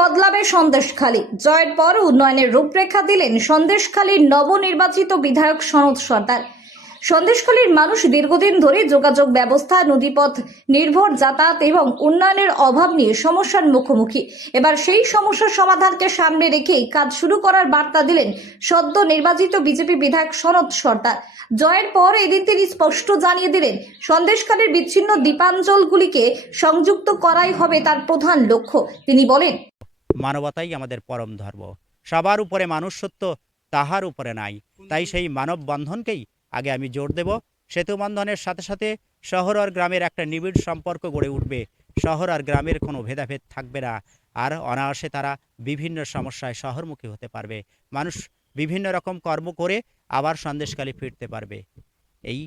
বদলাবে সন্দেশখালী। জয়ের পর উন্নয়নের রূপরেখা দিলেন সন্দেশখালীর নবনির্বাচিত বিধায়ক সনৎ সর্দার। সন্দেশখালীর মানুষ দীর্ঘদিন ধরে যোগাযোগ ব্যবস্থা, নদীপথ নির্ভর যাতায়াত এবং উন্নয়নের অভাব নিয়ে সমস্যার মুখোমুখি। এবার সেই সমস্যার সমাধানকে সামনে রেখেই কাজ শুরু করার বার্তা দিলেন সদ্য নির্বাচিত বিজেপি বিধায়ক সনৎ সর্দার। জয়ের পর এদিন তিনি স্পষ্ট জানিয়ে দিলেন, সন্দেশখালীর বিচ্ছিন্ন দ্বীপাঞ্চলগুলিকে সংযুক্ত করাই হবে তার প্রধান লক্ষ্য। তিনি বলেন, মানবতাই আমাদের পরম ধর্ম, সবার উপরে মানুষত্ব, তাহার উপরে নাই। তাই সেই মানব বন্ধনকেই আগে আমি জোর দেব। সেতু বন্ধনের সাথে সাথে শহর আর গ্রামের একটা নিবিড় সম্পর্ক গড়ে উঠবে। শহর আর গ্রামের কোনো ভেদাভেদ থাকবে না, আর অনায়াসে তারা বিভিন্ন সমস্যায় শহরমুখী হতে পারবে। মানুষ বিভিন্ন রকম কর্ম করে আবার সন্দেশখালী ফিরতে পারবে। এই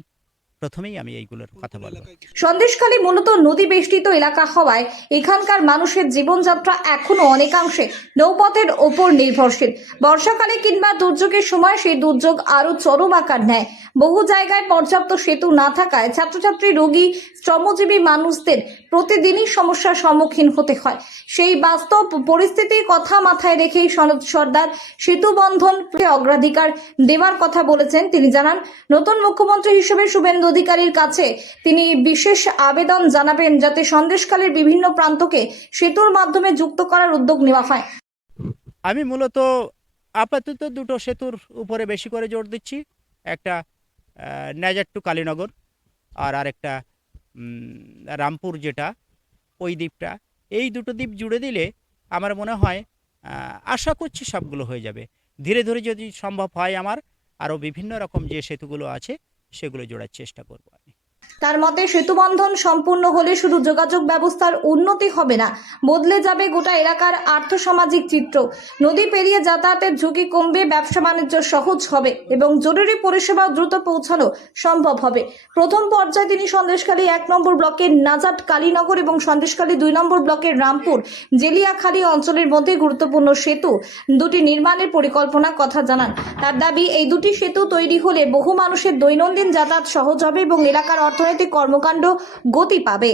প্রথমেই আমি এইগুলোর কথা বলবো। সন্দেশখালী মূলত নদী বেষ্টিত এলাকা হওয়ায় এখানকার মানুষের জীবনযাত্রা এখনো অনেকাংশে নৌপথের ওপর নির্ভরশীল। বর্ষাকালে কিংবা দুর্যোগের সময় সেই দুর্যোগ আরো চরম আকার নেয়। বহু জায়গায় পর্যাপ্ত সেতু না থাকায় ছাত্রছাত্রী, রোগী, শ্রমজীবী মানুষদের প্রতিদিনই সমস্যার সম্মুখীন হতে হয়। সেই বাস্তব পরিস্থিতির কথা মাথায় রেখেই সনৎ সর্দার সেতু বন্ধনকে অগ্রাধিকার দেওয়ার কথা বলেছেন। তিনি জানান, নতুন মুখ্যমন্ত্রী হিসেবে শুভেন্দু অধিকারীর কাছে তিনি বিশেষ আবেদন জানাবেন যাতে সন্দেশখালীর বিভিন্ন প্রান্তকে সেতুর মাধ্যমে যুক্ত করার উদ্যোগ নেওয়া হয়। আমি মূলত আপাতত দুটো সেতুর উপরে বেশি করে জোর দিচ্ছি। একটা নাজার টু কালীনগর, আর আরেকটা রামপুর, যেটা ওই দ্বীপটা। এই দুটো দ্বীপ জুড়ে দিলে আমার মনে হয়, আশা করছি সবগুলো হয়ে যাবে। ধীরে ধীরে যদি সম্ভব হয়, আমার আরও বিভিন্ন রকম যে সেতুগুলো আছে সেগুলো জোড়ার চেষ্টা করব আমি। তার মতে, সেতুবন্ধন সম্পূর্ণ হলে শুধু যোগাযোগ ব্যবস্থার উন্নতি হবে না, বদলে যাবে গোটা এলাকার আর্থসামাজিক চিত্র। নদী পেরিয়ে যাতায়াতের ঝুঁকি কমবে, ব্যবসা বাণিজ্য সহজ হবে এবং জরুরি পরিষেবা দ্রুত পৌঁছানো সম্ভব হবে। প্রথম পর্যায়ে তিনি সন্দেশখালী 1 নম্বর ব্লকের নাজাট কালীনগর এবং সন্দেশখালী 2 নম্বর ব্লকের রামপুর জেলিয়াখালী অঞ্চলের মধ্যে গুরুত্বপূর্ণ সেতু দুটি নির্মাণের পরিকল্পনার কথা জানান। তার দাবি, এই দুটি সেতু তৈরি হলে বহু মানুষের দৈনন্দিন যাতায়াত সহজ হবে এবং এলাকার অর্থনৈতিক কর্মকাণ্ড গতি পাবে।